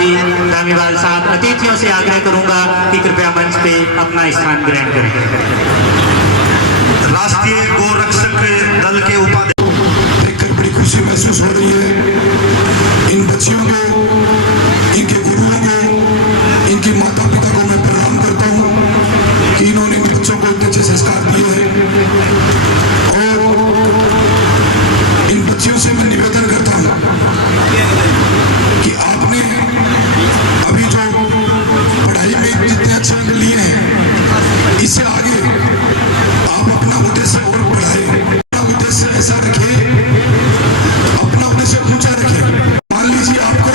जी, दामीवाल साहब, अतिथियों से आग्रह करूंगा कि कृपया मंच पे अपना स्थान ग्रहण करें। राष्ट्रीय गोरक्षक दल के उपाध्यक्ष, देखकर बड़ी खुशी महसूस हो रही है। इन बच्चियों को, इनके गुरुओं को, इनके माता पिता को मैं प्रणाम करता हूँ कि इन्होंने इन बच्चों को इतने अच्छे संस्कार दिए हैं। और इन बच्चियों से मैं निवेदन करता हूँ कि आपने अभी जो पढ़ाई में जितने अच्छे अंक लिए हैं, इससे आगे आप अपना उद्देश्य और बढ़ाएं, अपना उद्देश्य ऐसा रखें, अपना उद्देश्य ऊंचा रखें। मान लीजिए आपको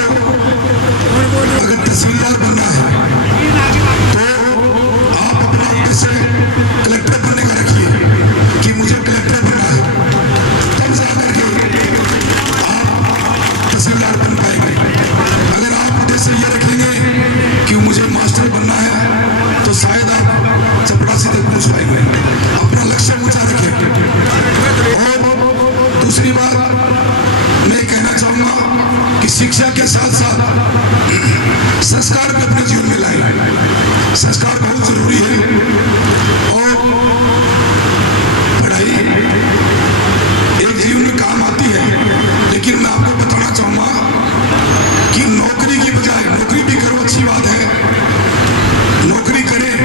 अगर तहसीलदार बनना है तो आप अपना उद्देश्य कलेक्टर बनने का रखिए कि मुझे कलेक्टर बनना है, तब जाकर के आप तहसीलदार बन पाएंगे। अगर आप उद्देश्य ये रखेंगे कि मुझे मास्टर बनना है तो शायद आप चपरासी तक पहुंच पाएंगे। अपना लक्ष्य ऊंचा रखें। और दूसरी बात मैं कहना चाहूंगा कि शिक्षा के साथ साथ संस्कार भी अपने जीवन में लाएं। संस्कार बहुत जरूरी है और पढ़ाई एक जीवन में काम आती है, लेकिन मैं आपको बताना चाहूंगा कि नौकरी की बजाय, नौकरी भी करो अच्छी बात है, नौकरी करें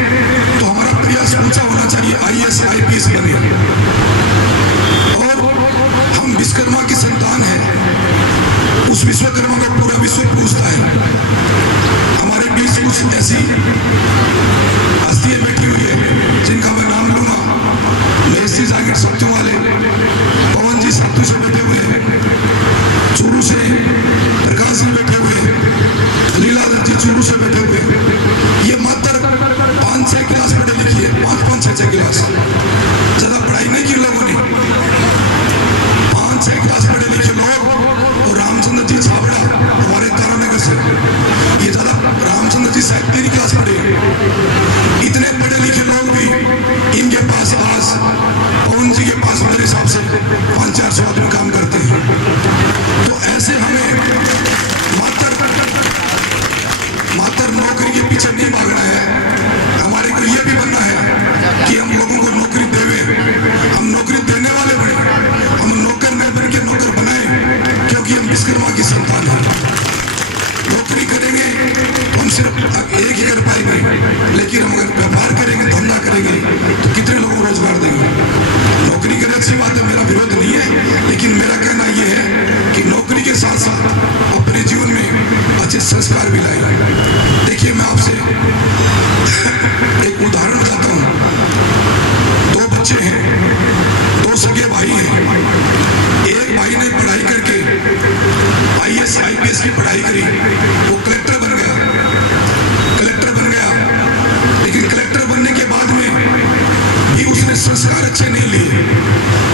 तो हमारा प्रयास ऊंचा होना चाहिए, IAS IPS बने। और हम विश्वकर्मा की संतान हैं, उस विश्वकर्मा को पूरा विश्व पूजता है। हमारे बीच कुछ ऐसी हस्तियां बैठी हुई है जिनका मैं नाम लूंगा। महेश जी जागीर सत्यों वाले, पवन जी सातू से बैठे हुए हैं, चूरू से प्रकाश जी बैठे हुए हैं, लीलाधर जी चूरू से बैठे हुए हैं। ये मात्र 5-6 क्लास पढ़े लिखी है, 5-5, 6-6 क्लास, ज्यादा पढ़ाई नहीं की लोगों ने। 5-6 क्लास पढ़े लिखे लोग और रामचंद्र जी छाबड़ा हमारे तारानगर से, ये ज्यादा रामचंद्र जी शायद 3 क्लास पढ़े। इतने पढ़े लिखे लोग भी इनके पास आज पवन जी के पास मेरे हिसाब से 500-400 आदमी काम करते हैं। तो ऐसे हमें मात्र नौकरी के पीछे नहीं भागना है। हमारे को यह भी बनना है कि हम लोगों को नौकरी देवे, हम नौकरी देने वाले बने, हम नौकर न बन के नौकर बनाए, क्योंकि हम विश्वकर्मा की संतान हैं। नौकरी करेंगे तो हम सिर्फ एक ही कर पाएंगे, लेकिन हम अगर व्यापार करेंगे, धंधा करेंगे तो कितने लोगों को रोजगार देंगे। नौकरी करें अच्छी बात है, मेरा विरोध नहीं है, लेकिन मेरा कहना यह है कि नौकरी के साथ साथ अपने जीवन में अच्छे संस्कार भी लाए। देखिए, मैं आपसे एक उदाहरण बताता हूँ। 2 बच्चे हैं, 2 सगे भाई हैं। एक भाई ने पढ़ाई करके IAS IPS की पढ़ाई करी, वो कलेक्टर बन गया, लेकिन कलेक्टर बनने के बाद में भी उसने संस्कार अच्छे नहीं लिए।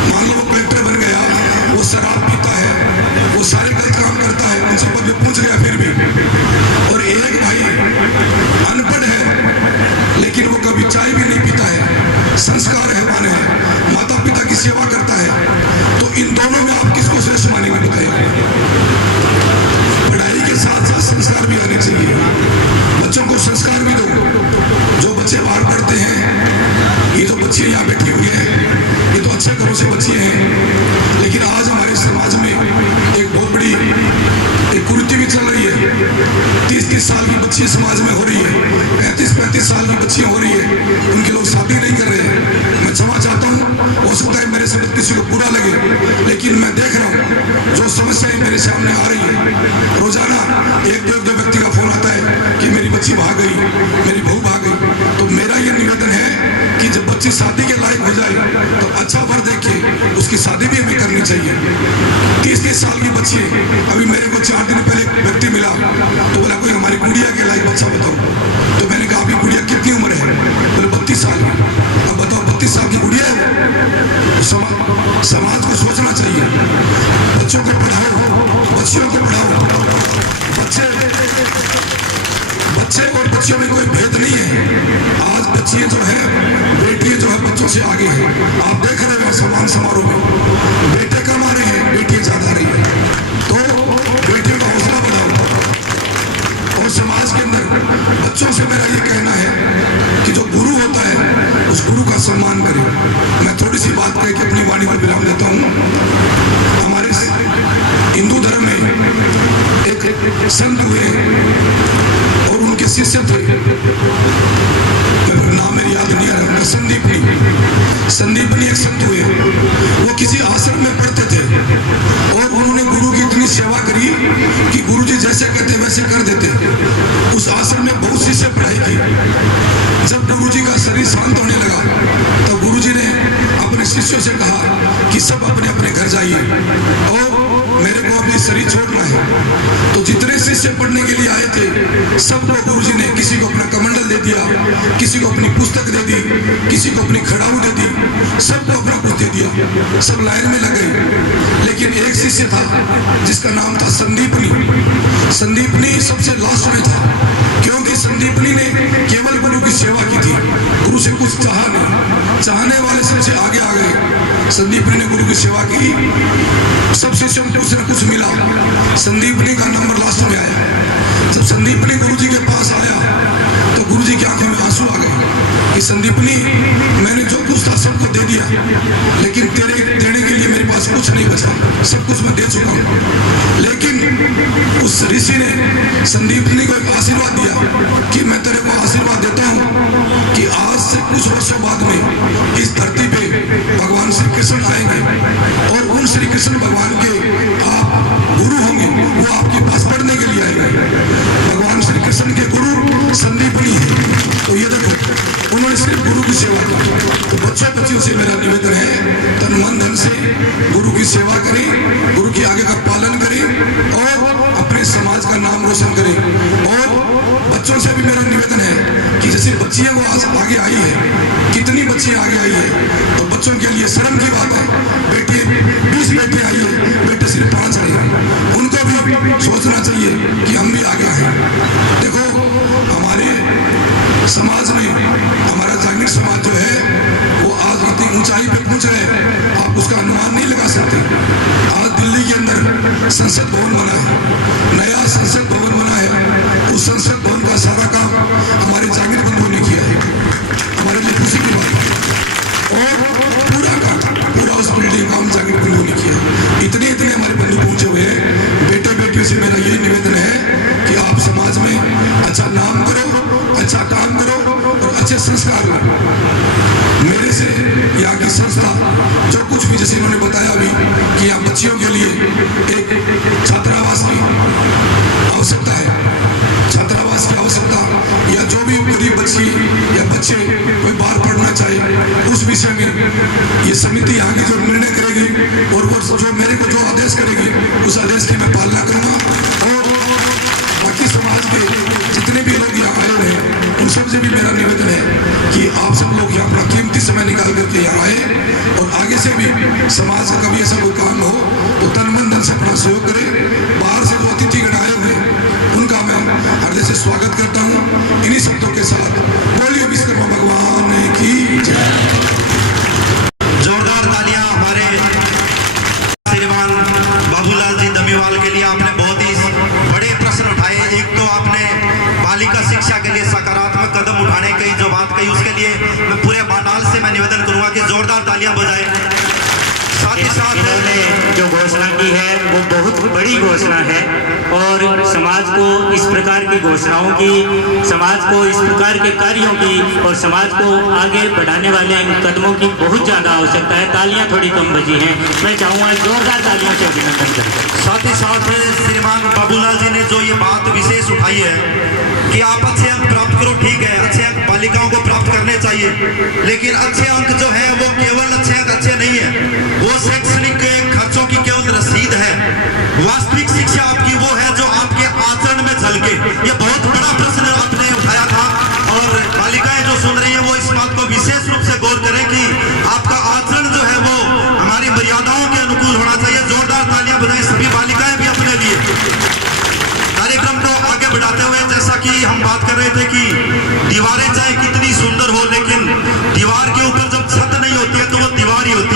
मान लो वो कलेक्टर बन गया, वो शराब पीता है, वो सारे गलत काम करता है, उनसे पद पे पहुंच गया फिर भी। और एक भाई अनपढ़ है, लेकिन वो कभी चाय भी नहीं पीता है, संस्कार है, मान है, माता पिता की सेवा करता है। तो इन दोनों में आप किसको श्रेष्ठ मानेंगे बताइए? पढ़ाई के साथ साथ संस्कार भी आने चाहिए। बच्चों को संस्कार भी दो। जो बच्चे बाहर पढ़ते हैं, ये जो बच्चियां यहाँ बैठी हुई हैं, ये तो अच्छे घरों से बच्चियां हैं, लेकिन आज हमारे समाज में एक बहुत बड़ी एक कुरीति भी चल रही है। 30-30 साल की बच्ची समाज में हो रही है, 35-35 साल की बच्चियां हो रही है, उनके लोग शादी नहीं कर रहे हैं। मैं क्षमा चाहता हूँ, हो सकता है मेरे से किसी को बुरा लगे, लेकिन मैं देख रहा हूँ जो समस्याएं मेरे सामने आ रही है। रोजाना एक दो व्यक्ति का फोन आता है कि मेरी बच्ची भाग गई, मेरी बहू भाग गई। तो मेरा ये निवेदन है कि जब बच्ची शादी के लायक हो जाए तो अच्छा वर देख के उसकी शादी भी हमें करनी चाहिए। 30-30 साल की बच्ची है। अभी मेरे को 4 दिन पहले एक व्यक्ति मिला, तो बोला कोई हमारी गुड़िया के लायक बच्चा बताओ। तो मैंने कहा आपकी गुड़िया कितनी उम्र है? बोले 32 साल की। अब बताओ 32 साल की गुड़िया है? समाज को सोचना चाहिए। बच्चों को पढ़ाओ, बच्चियों को पढ़ाओ। बच्चे और बच्चियों में कोई भेद नहीं है। आज बच्चियां जो है, बेटियां जो है बच्चों से आगे हैं। आप देख रहे हो सम्मान समारोह में बेटे कम आ रहे हैं, बेटियां ज्यादा आ रही है। तो बेटियों का हौसला बढ़ाओ बच्चों से मेरा ये कहना है कि जो गुरु होता है उस गुरु का सम्मान करें। मैं थोड़ी सी बात कह के अपनी वाणी को विराम देता हूँ। हमारे हिंदू धर्म में एक संत हुए और उनके शिष्य थे, नाम मेरी याद नहीं आ रहा, संदीपनी एक संत हुए। वो किसी आश्रम में पढ़ते थे और उन्होंने गुरु की इतनी सेवा करी कि गुरुजी जैसे कहते वैसे कर देते। उस आश्रम में बहुत शिष्य पढ़ाई की। जब गुरुजी का शरीर शांत होने लगा तो गुरुजी ने अपने शिष्यों से कहा कि सब अपने अपने घर जाइए और मेरे को अपनी शरीर छोड़ना है। तो जितने शिष्य पढ़ने के लिए आए थे सबको गुरुजी ने, किसी को अपना कमंडल दे दिया, किसी को अपनी पुस्तक दे दी, किसी को अपनी खड़ाऊ दे दी, सबको अपना कुछ दे दिया। सब लाइन में लग गए। लेकिन एक शिष्य था जिसका नाम था संदीपनी। संदीपनी सबसे लास्ट में था क्योंकि संदीपनी ने केवल गुरु की सेवा की थी, गुरु से कुछ चाहा नहीं। चाहने वाले सबसे आगे आ गए। संदीपनी ने गुरु की सेवा की, सब शिष्यों को कुछ न कुछ मिला। संदीपनी का नंबर लास्ट में आया। जब संदीपनी गुरुजी के पास आया तो गुरुजी की आंखों में आंसू आ गए कि संदीपनी, मैंने जो कुछ था सबको दे दिया, लेकिन तेरे देने के लिए मेरे पास कुछ नहीं बचा, सब कुछ मैं दे चुका हूँ। लेकिन उस ऋषि ने संदीपनी को एक आशीर्वाद दिया कि मैं तेरे को आशीर्वाद देता हूँ कि आज से कुछ वर्षों बाद में इस धरती पे भगवान श्री कृष्ण आएंगे और उन श्री कृष्ण भगवान के आप गुरु होंगे, वो आपके पास पढ़ने के लिए आएंगे। भगवान श्री कृष्ण के गुरु संदीपनी है। तो ये देखो, उन्होंने सिर्फ गुरु की सेवा की। तो बच्चों से मेरा निवेदन है, तन मन धन से गुरु की सेवा करें, गुरु की आगे का पालन करें और अपने समाज का नाम रोशन करें। और बच्चों से भी मेरा निवेदन है कि जैसे बच्चियां वो आज आगे आई है, कितनी बच्चियां आगे आई है, तो बच्चों के लिए शर्म की बात है। बेटी 20 बेटे आई है, बेटे सिर्फ 5 आए हैं। उनको भी सोचना चाहिए कि हम भी आगे आए। देखो, हमारे समाज में हमारा जागृत समाज जो है वो आज इतनी ऊंचाई पे पहुंच रहे हैं, आप उसका अनुमान नहीं लगा सकते। आज दिल्ली के अंदर संसद भवन बना है, नया संसद भवन बना है। उस संसद भवन का सारा काम हमारे जागृत बंधुओं ने किया है, हमारे लिए खुशी की बात है। और पूरा उस बिल्डिंग का हम जागृत बंधुओं ने किया। इतने हमारे बंधु पहुंचे हुए हैं। बेटे बेटियों से मेरा यही निवेदन है कि आप समाज में अच्छा नाम करो, अच्छा काम करो और अच्छे संस्कार लो। मेरे से यहाँ की संस्था जो कुछ भी, जैसे इन्होंने बताया अभी कि यहाँ बच्चियों के लिए एक छात्रावास की आवश्यकता है, छात्रावास की आवश्यकता, या जो भी गरीब बच्ची या बच्चे कोई बाहर पढ़ना चाहे उस विषय में ये समिति यहाँ की जो निर्णय करेगी और वो जो मेरे को जो आदेश करेगी उस आदेश की मैं पालना करूँगा। और बाकी समाज के जितने भी लोग यहाँ आए हुए हैं उन सबसे भी मेरा निवेदन है कि आप सब लोग यहाँ अपना कीमती समय निकाल करके यहाँ आए और आगे से भी समाज का कभी ऐसा कोई काम हो तो तन मन धन से अपना सहयोग करें। बाहर से जो अतिथिगण आए हुए हैं उनका मैं हृदय से स्वागत करता हूँ। इन्हीं शब्दों के साथ बोलिए विश्वकर्मा भगवान की जय। जोरदार तालियां हमारे श्रीमान बाबूलाल जी दमीवाल के लिए। आपने बहुत ही बड़े प्रश्न उठाए। एक तो आपने बालिका शिक्षा के लिए सकारात्मक कदम उठाने की जो बात कही, उसके लिए मैं पूरे बानाल से मैं निवेदन करूंगा कि जोरदार तालियां बजाएं। साथ ही साथ इन्होंने जो घोषणा की है वो बहुत बड़ी घोषणा है और समाज को इस प्रकार की घोषणाओं की, समाज को इस प्रकार के कार्यों की और समाज को आगे बढ़ाने वाले इन कदमों की बहुत ज़्यादा आवश्यकता है। तालियां थोड़ी कम बजी हैं, मैं चाहूँगा जोरदार तालियों से अभिनंदन करें। साथ ही साथ श्रीमान बाबूलाल जी ने जो ये बात विशेष उठाई है कि आप अच्छे अंक प्राप्त करो, ठीक है, अच्छे अंक बालिकाओं को प्राप्त करने चाहिए, लेकिन अच्छे अंक जो है वो केवल अच्छे अंक अच्छे नहीं है, वो शैक्षणिक खर्चों की केवल रसीद है। वास्तविक शिक्षा आपकी वो है जो आपके आचरण में झलके। ये बहुत बड़ा प्रश्न आपने उठाया था और बालिकाएं जो सुन रही हैं वो इस बात को विशेष रूप से गौर करें कि आपका आचरण जो है वो हमारी मर्यादाओं के अनुकूल होना चाहिए। जोरदार तालियां बजाएं सभी बालिकाएं भी अपने लिए। कार्यक्रम को आगे बढ़ाते हुए जैसा कि हम बात कर रहे थे कि दीवारें चाहे कितनी सुंदर हो, लेकिन दीवार के ऊपर जब छत नहीं होती है तो वो दीवार ही होती है।